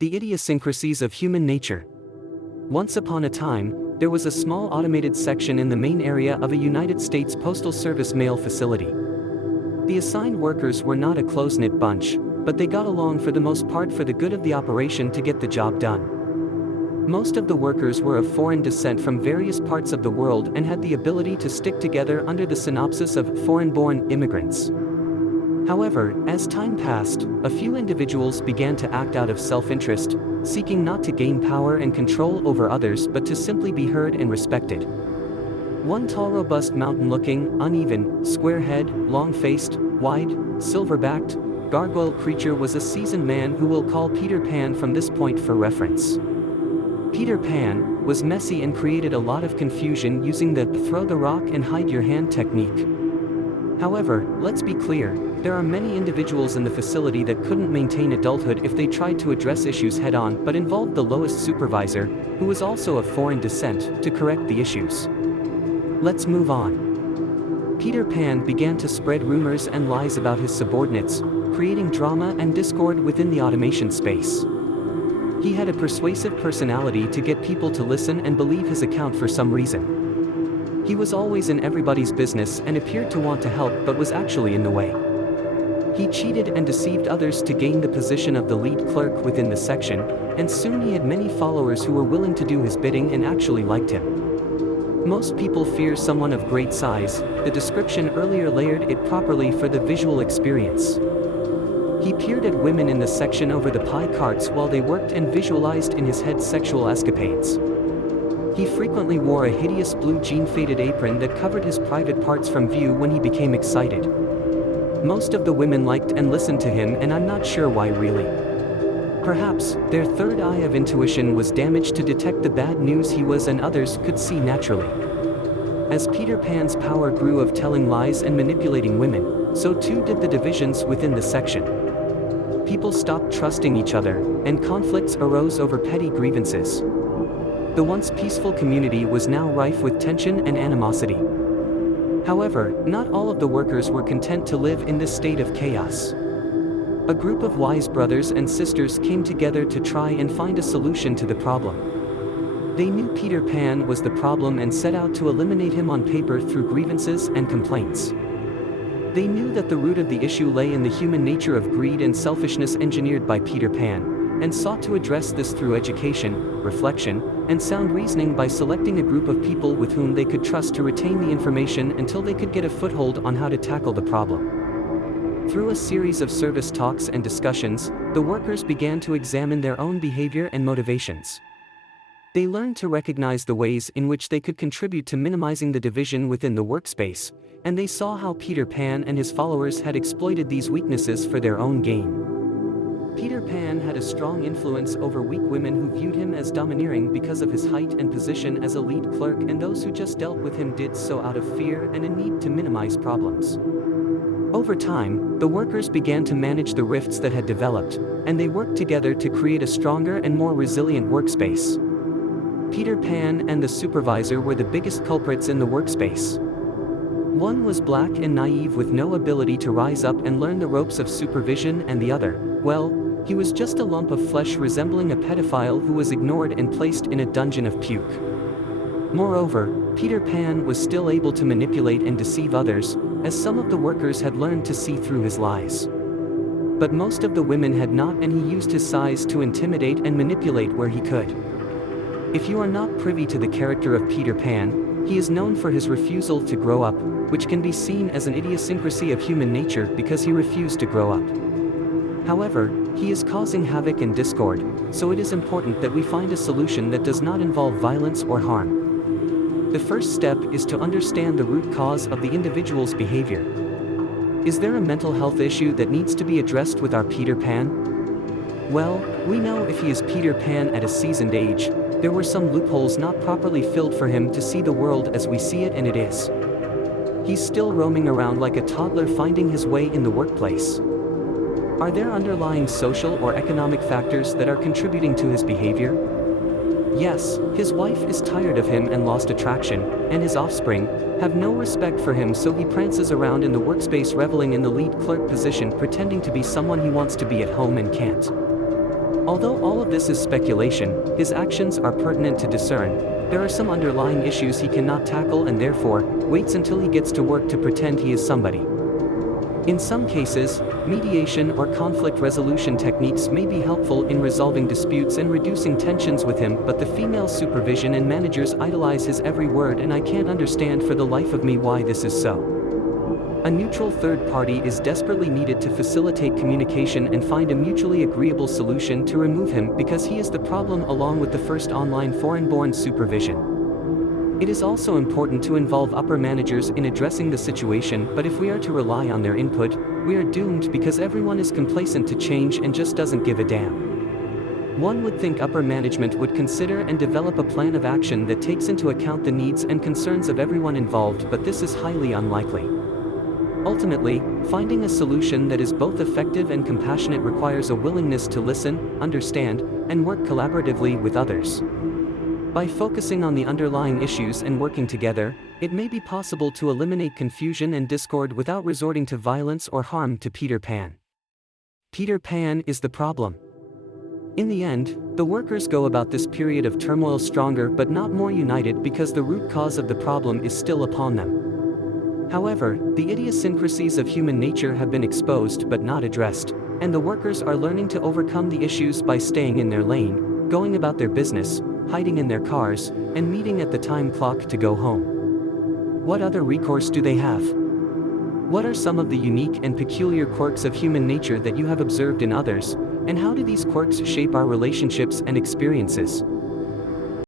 The idiosyncrasies of human nature. Once upon a time, there was a small automated section in the main area of a United States Postal Service mail facility. The assigned workers were not a close-knit bunch, but they got along for the most part for the good of the operation to get the job done. Most of the workers were of foreign descent from various parts of the world and had the ability to stick together under the synopsis of foreign-born immigrants. However, as time passed, a few individuals began to act out of self-interest, seeking not to gain power and control over others but to simply be heard and respected. One tall, robust, mountain-looking, uneven, square-head, long-faced, wide, silver-backed, gargoyle creature was a seasoned man who we'll call Peter Pan from this point for reference. Peter Pan was messy and created a lot of confusion using the throw the rock and hide your hand technique. However, let's be clear, there are many individuals in the facility that couldn't maintain adulthood if they tried to address issues head-on but involved the lowest supervisor, who was also of foreign descent, to correct the issues. Let's move on. Peter Pan began to spread rumors and lies about his subordinates, creating drama and discord within the automation space. He had a persuasive personality to get people to listen and believe his account for some reason. He was always in everybody's business and appeared to want to help but was actually in the way. He cheated and deceived others to gain the position of the lead clerk within the section, and soon he had many followers who were willing to do his bidding and actually liked him. Most people fear someone of great size. The description earlier layered it properly for the visual experience. He peered at women in the section over the pie carts while they worked and visualized in his head sexual escapades. He frequently wore a hideous blue jean faded apron that covered his private parts from view when he became excited. Most of the women liked and listened to him, and I'm not sure why really. Perhaps their third eye of intuition was damaged to detect the bad news he was and others could see naturally. As Peter Pan's power grew of telling lies and manipulating women, so too did the divisions within the section. People stopped trusting each other, and conflicts arose over petty grievances. The once peaceful community was now rife with tension and animosity. However, not all of the workers were content to live in this state of chaos. A group of wise brothers and sisters came together to try and find a solution to the problem. They knew Peter Pan was the problem and set out to eliminate him on paper through grievances and complaints. They knew that the root of the issue lay in the human nature of greed and selfishness engineered by Peter Pan, and sought to address this through education, reflection, and sound reasoning by selecting a group of people with whom they could trust to retain the information until they could get a foothold on how to tackle the problem. Through a series of service talks and discussions, the workers began to examine their own behavior and motivations. They learned to recognize the ways in which they could contribute to minimizing the division within the workspace, and they saw how Peter Pan and his followers had exploited these weaknesses for their own gain. Peter Pan had a strong influence over weak women who viewed him as domineering because of his height and position as a lead clerk, and those who just dealt with him did so out of fear and a need to minimize problems. Over time, the workers began to manage the rifts that had developed, and they worked together to create a stronger and more resilient workspace. Peter Pan and the supervisor were the biggest culprits in the workspace. One was black and naive with no ability to rise up and learn the ropes of supervision, and the other, well, he was just a lump of flesh resembling a pedophile who was ignored and placed in a dungeon of puke. Moreover, Peter Pan was still able to manipulate and deceive others, as some of the workers had learned to see through his lies. But most of the women had not, and he used his size to intimidate and manipulate where he could. If you are not privy to the character of Peter Pan, he is known for his refusal to grow up, which can be seen as an idiosyncrasy of human nature because he refused to grow up. However, he is causing havoc and discord, so it is important that we find a solution that does not involve violence or harm. The first step is to understand the root cause of the individual's behavior. Is there a mental health issue that needs to be addressed with our Peter Pan? Well, we know if he is Peter Pan at a seasoned age, there were some loopholes not properly filled for him to see the world as we see it, and it is. He's still roaming around like a toddler finding his way in the workplace. Are there underlying social or economic factors that are contributing to his behavior? Yes, his wife is tired of him and lost attraction, and his offspring have no respect for him, so he prances around in the workspace reveling in the lead clerk position, pretending to be someone he wants to be at home and can't. Although all of this is speculation, his actions are pertinent to discern. There are some underlying issues he cannot tackle and therefore waits until he gets to work to pretend he is somebody. In some cases, mediation or conflict resolution techniques may be helpful in resolving disputes and reducing tensions with him, but the female supervision and managers idolize his every word, and I can't understand for the life of me why this is so. A neutral third party is desperately needed to facilitate communication and find a mutually agreeable solution to remove him because he is the problem, along with the first online foreign-born supervision. It is also important to involve upper managers in addressing the situation, but if we are to rely on their input, we are doomed because everyone is complacent to change and just doesn't give a damn. One would think upper management would consider and develop a plan of action that takes into account the needs and concerns of everyone involved, but this is highly unlikely. Ultimately, finding a solution that is both effective and compassionate requires a willingness to listen, understand, and work collaboratively with others. By focusing on the underlying issues and working together, it may be possible to eliminate confusion and discord without resorting to violence or harm to Peter Pan. Peter Pan is the problem. In the end, the workers go about this period of turmoil stronger but not more united because the root cause of the problem is still upon them. However, the idiosyncrasies of human nature have been exposed but not addressed, and the workers are learning to overcome the issues by staying in their lane, going about their business, hiding in their cars, and meeting at the time clock to go home. What other recourse do they have? What are some of the unique and peculiar quirks of human nature that you have observed in others, and how do these quirks shape our relationships and experiences?